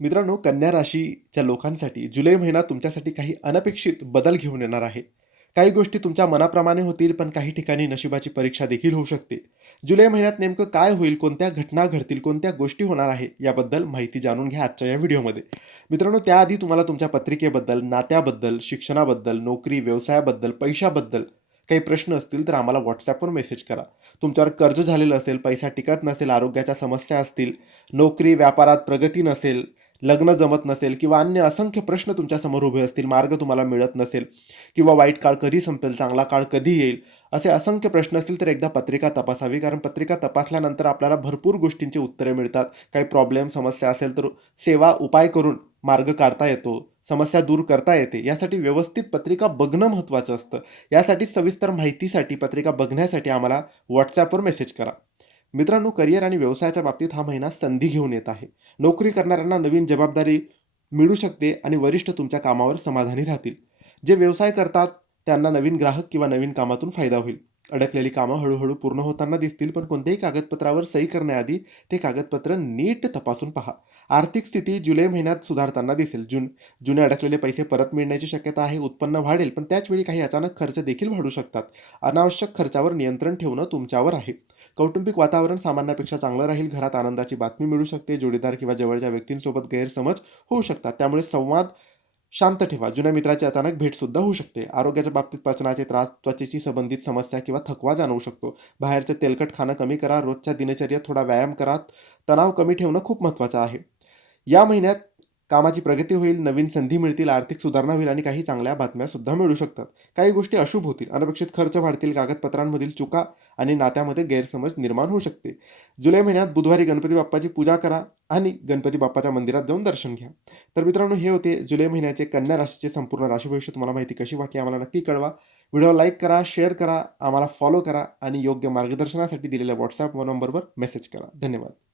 मित्रांनो, कन्या राशीच्या लोकांसाठी जुलै महिना तुमच्यासाठी काही अनपेक्षित बदल घेऊन येणार आहे. काही गोष्टी तुमच्या मनाप्रमाणे होतील, पण काही ठिकाणी नशिबाची परीक्षा देखील होऊ शकते. जुलै महिन्यात नेमकं काय होईल, कोणत्या घटना घडतील, कोणत्या गोष्टी होणार आहे, याबद्दल माहिती जाणून घ्या आजच्या या व्हिडिओमध्ये. मित्रांनो, त्याआधी तुम्हाला तुमच्या पत्रिकेबद्दल, नात्याबद्दल, शिक्षणाबद्दल, नोकरी, व्यवसायाबद्दल, पैशाबद्दल काही प्रश्न असतील तर आम्हाला WhatsAppवर मेसेज करा. तुमच्यावर कर्ज झालेलं असेल, पैसा टिकत नसेल, आरोग्याच्या समस्या असतील, नोकरी, व्यापारात प्रगती नसेल, लग्न जमत नसेल किंवा अन्य असंख्य प्रश्न तुमच्यासमोर उभे असतील, मार्ग तुम्हाला मिळत नसेल किंवा वाईट काळ कधी संपेल, चांगला काळ कधी येईल, असे असंख्य प्रश्न असतील तर एकदा पत्रिका तपासावी. कारण पत्रिका तपासल्यानंतर आपल्याला भरपूर गोष्टींची उत्तरे मिळतात. काही प्रॉब्लेम, समस्या असेल तर सेवा, उपाय करून मार्ग काढता येतो, समस्या दूर करता येते. यासाठी व्यवस्थित पत्रिका बघणं महत्त्वाचं असतं. यासाठी सविस्तर माहितीसाठी, पत्रिका बघण्यासाठी आम्हाला WhatsAppवर मेसेज करा. मित्रांनो, करिअर आणि व्यवसायाच्या बाबतीत हा महिना संधी घेऊन येत आहे. नोकरी करणाऱ्यांना नवीन जबाबदारी मिळू शकते आणि वरिष्ठ तुमच्या कामावर समाधानी राहतील. जे व्यवसाय करतात त्यांना नवीन ग्राहक किंवा नवीन कामातून फायदा होईल. अडकलेली कामं हळूहळू पूर्ण होताना दिसतील, पण कोणत्याही कागदपत्रावर सही करण्याआधी ते कागदपत्र नीट तपासून पहा. आर्थिक स्थिती जुलै महिन्यात सुधारताना दिसेल. जुने अडकलेले पैसे परत मिळण्याची शक्यता आहे. उत्पन्न वाढेल, पण त्याच वेळी काही अचानक खर्च देखील वाढू शकतात. अनावश्यक खर्चावर नियंत्रण ठेवणं तुमच्यावर आहे. कौटुंबिक वातावरण सामान्यापेक्षा चांगलं राहील. घरात आनंदाची बातमी मिळू शकते. जोडीदार किंवा जवळच्या व्यक्तींसोबत गैरसमज होऊ शकतात, त्यामुळे संवाद शांत ठेवा. जुन्या मित्राची अचानक भेटसुद्धा होऊ शकते. आरोग्याच्या बाबतीत पचनाचे त्रास, त्वचेची संबंधित समस्या किंवा थकवा जाणवू शकतो. बाहेरचं तेलकट खाणं कमी करा. रोजच्या दिनचर्येत थोडा व्यायाम करा. तणाव कमी ठेवणं खूप महत्त्वाचं आहे. या महिन्यात कामाची प्रगती होईल, नवीन संधी मिळतील, आर्थिक सुधारणा होईल आणि काही चांगल्या बातम्यासुद्धा मिळू शकतात. काही गोष्टी अशुभ होतील, अनपेक्षित खर्च वाढतील, कागदपत्रांमधील चुका आणि नात्यामध्ये गैरसमज निर्माण होऊ शकते. जुलै महिन्यात बुधवारी गणपती बाप्पाची पूजा करा आणि गणपती बाप्पाच्या मंदिरात जाऊन दर्शन घ्या. तर मित्रांनो, हे होते जुलै महिन्याचे कन्या राशीचे संपूर्ण राशी भविष्य. तुम्हाला माहिती कशी वाटली आम्हाला नक्की कळवा. व्हिडिओ लाईक करा, शेअर करा, आम्हाला फॉलो करा आणि योग्य मार्गदर्शनासाठी दिलेल्या WhatsApp नंबरवर मेसेज करा. धन्यवाद.